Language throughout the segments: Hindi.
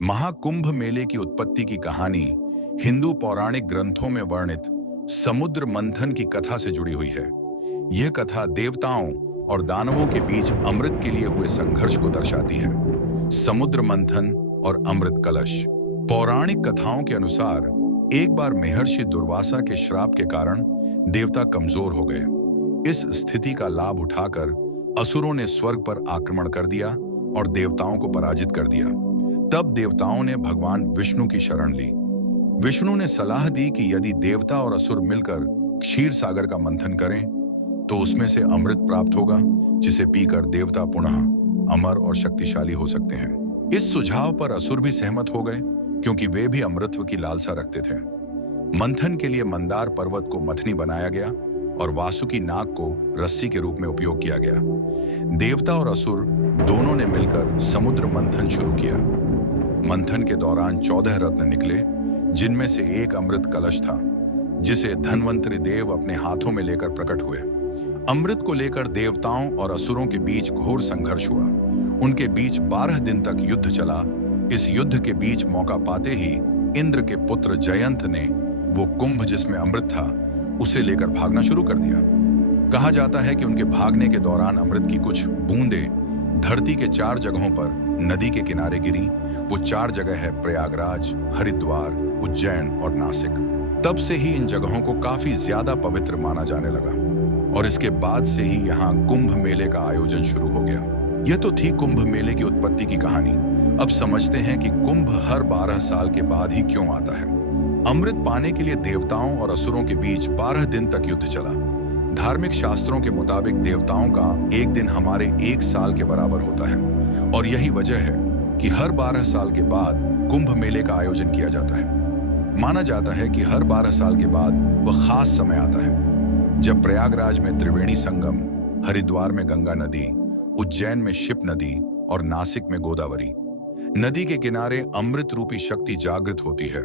महाकुंभ मेले की उत्पत्ति की कहानी हिंदू पौराणिक ग्रंथों में वर्णित समुद्र मंथन की कथा से जुड़ी हुई है। यह कथा देवताओं और दानवों के बीच अमृत के लिए हुए संघर्ष को दर्शाती है। समुद्र मंथन और अमृत कलश। पौराणिक कथाओं के अनुसार एक बार महर्षि दुर्वासा के श्राप के कारण देवता कमजोर हो गए। इस स्थिति का लाभ उठाकर असुरों ने स्वर्ग पर आक्रमण कर दिया और देवताओं को पराजित कर दिया। तब देवताओं ने भगवान विष्णु की शरण ली। विष्णु ने सलाह दी कि यदि देवता और असुर मिलकर क्षीर सागर का मंथन करें तो उसमें से अमृत प्राप्त होगा, जिसे पीकर देवता पुनः अमर और शक्तिशाली हो सकते हैं। इस सुझाव पर असुर भी सहमत हो गए, क्योंकि वे भी अमृतत्व की लालसा रखते थे। मंथन के लिए मंदार पर्वत को मथनी बनाया गया और वासुकी नाग को रस्सी के रूप में उपयोग किया गया। देवता और असुर दोनों ने मिलकर समुद्र मंथन शुरू किया। मंथन के दौरान 14 रत्न निकले, जिनमें से एक अमृत कलश था, जिसे धन्वंतरि देव अपने हाथों में लेकर प्रकट हुए। अमृत को लेकर देवताओं और असुरों के बीच घोर संघर्ष हुआ। उनके बीच 12 दिन तक युद्ध चला। इस युद्ध के बीच मौका पाते ही इंद्र के पुत्र जयंत ने वो कुंभ जिसमें अमृत था उसे लेकर भागना शुरू कर दिया। कहा जाता है कि उनके भागने के दौरान अमृत की कुछ बूंदें धरती के 4 जगहों पर नदी के किनारे गिरी। वो 4 जगह है प्रयागराज, हरिद्वार, उज्जैन और नासिक। तब से ही इन जगहों को काफी ज्यादा पवित्र माना जाने लगा और इसके बाद से ही यहाँ कुंभ मेले का आयोजन शुरू हो गया। यह तो थी कुंभ मेले की उत्पत्ति की कहानी। अब समझते हैं कि कुंभ हर 12 साल के बाद ही क्यों आता है। अमृत पाने के लिए देवताओं और असुरों के बीच 12 दिन तक युद्ध चला। धार्मिक शास्त्रों के मुताबिक देवताओं का एक दिन हमारे 1 साल के बराबर होता है और यही वजह है कि हर 12 साल के बाद कुंभ मेले का आयोजन किया जाता है। माना जाता है कि हर 12 साल के बाद वह खास समय आता है जब प्रयागराज में त्रिवेणी संगम, हरिद्वार में गंगा नदी, उज्जैन में शिप नदी और नासिक में गोदावरी नदी के किनारे अमृत रूपी शक्ति जागृत होती है।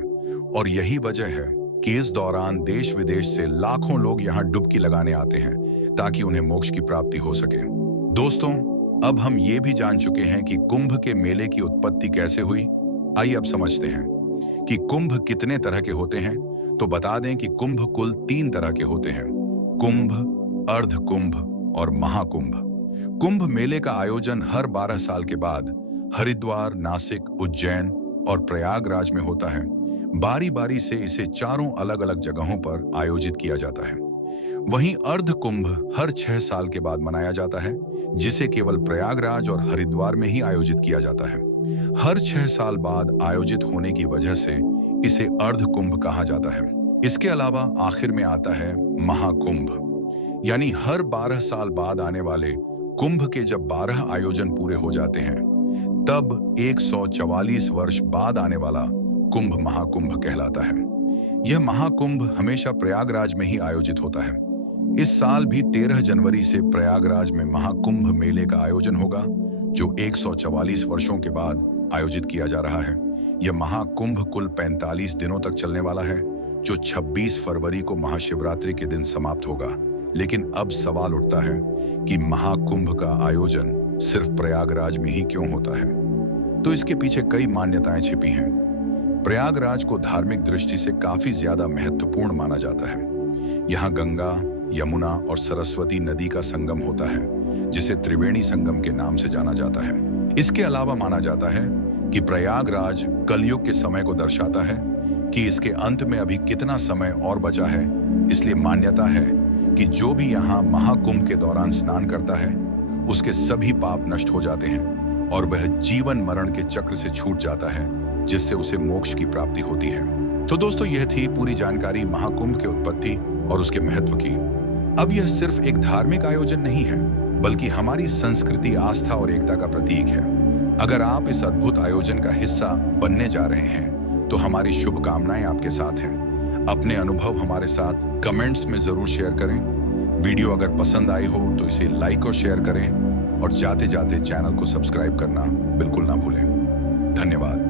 और यही वजह है कि इस दौरान देश विदेश से लाखों लोग यहाँ डुबकी लगाने आते हैं ताकि उन्हें मोक्ष की प्राप्ति हो सके। दोस्तों, अब हम ये भी जान चुके हैं कि कुंभ के मेले की उत्पत्ति कैसे हुई। आइए अब समझते हैं कि कुंभ कितने तरह के होते हैं। तो बता दें कि कुंभ कुल 3 तरह के होते हैं: कुंभ, अर्ध कुंभ और महाकुंभ। कुंभ मेले का आयोजन हर 12 साल के बाद हरिद्वार, नासिक, उज्जैन और प्रयागराज में होता है। बारी बारी से इसे चारों अलग अलग जगहों पर आयोजित किया जाता है। वहीं अर्ध कुंभ हर 6 साल के बाद मनाया जाता है, जिसे केवल प्रयागराज और हरिद्वार में ही आयोजित किया जाता है। हर 6 साल बाद आयोजित होने की वजह से इसे अर्ध कुंभ कहा जाता है। इसके अलावा आखिर में आता है महाकुंभ, यानी हर 12 साल बाद आने वाले कुंभ के जब 12 आयोजन पूरे हो जाते हैं तब 144 वर्ष बाद आने वाला कुंभ महाकुंभ कहलाता है। यह महाकुंभ हमेशा प्रयागराज में ही आयोजित होता है। इस साल भी 13 जनवरी से प्रयागराज में महाकुंभ मेले का आयोजन होगा, जो 144 वर्षों के बाद आयोजित किया जा रहा है। यह महाकुंभ कुल 45 दिनों तक चलने वाला है, जो 26 फरवरी को महाशिवरात्रि के दिन समाप्त होगा। लेकिन अब सवाल उठता है कि महाकुंभ का आयोजन सिर्फ प्रयागराज में ही क्यों होता है। तो इसके पीछे कई मान्यताएं छिपी हैं। प्रयागराज को धार्मिक दृष्टि से काफी ज्यादा महत्वपूर्ण माना जाता है। यहाँ गंगा, यमुना और सरस्वती नदी का संगम होता है, जिसे त्रिवेणी संगम के नाम से जाना जाता है। इसके अलावा माना जाता है कि प्रयागराज कलयुग के समय को दर्शाता है कि इसके अंत में अभी कितना समय और बचा है। इसलिए मान्यता है कि जो भी यहाँ महाकुंभ के दौरान स्नान करता है उसके सभी पाप नष्ट हो जाते हैं और वह जीवन मरण के चक्र से छूट जाता है, जिससे उसे मोक्ष की प्राप्ति होती है। तो दोस्तों, यह थी पूरी जानकारी महाकुंभ की उत्पत्ति और उसके महत्व की। अब यह सिर्फ एक धार्मिक आयोजन नहीं है, बल्कि हमारी संस्कृति, आस्था और एकता का प्रतीक है। अगर आप इस अद्भुत आयोजन का हिस्सा बनने जा रहे हैं तो हमारी शुभकामनाएं आपके साथ हैं। अपने अनुभव हमारे साथ कमेंट्स में जरूर शेयर करें। वीडियो अगर पसंद आई हो तो इसे लाइक और शेयर करें और जाते जाते चैनल को सब्सक्राइब करना बिल्कुल ना भूलें। धन्यवाद।